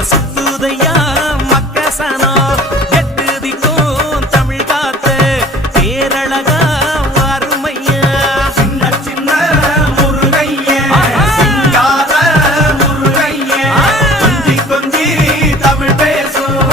las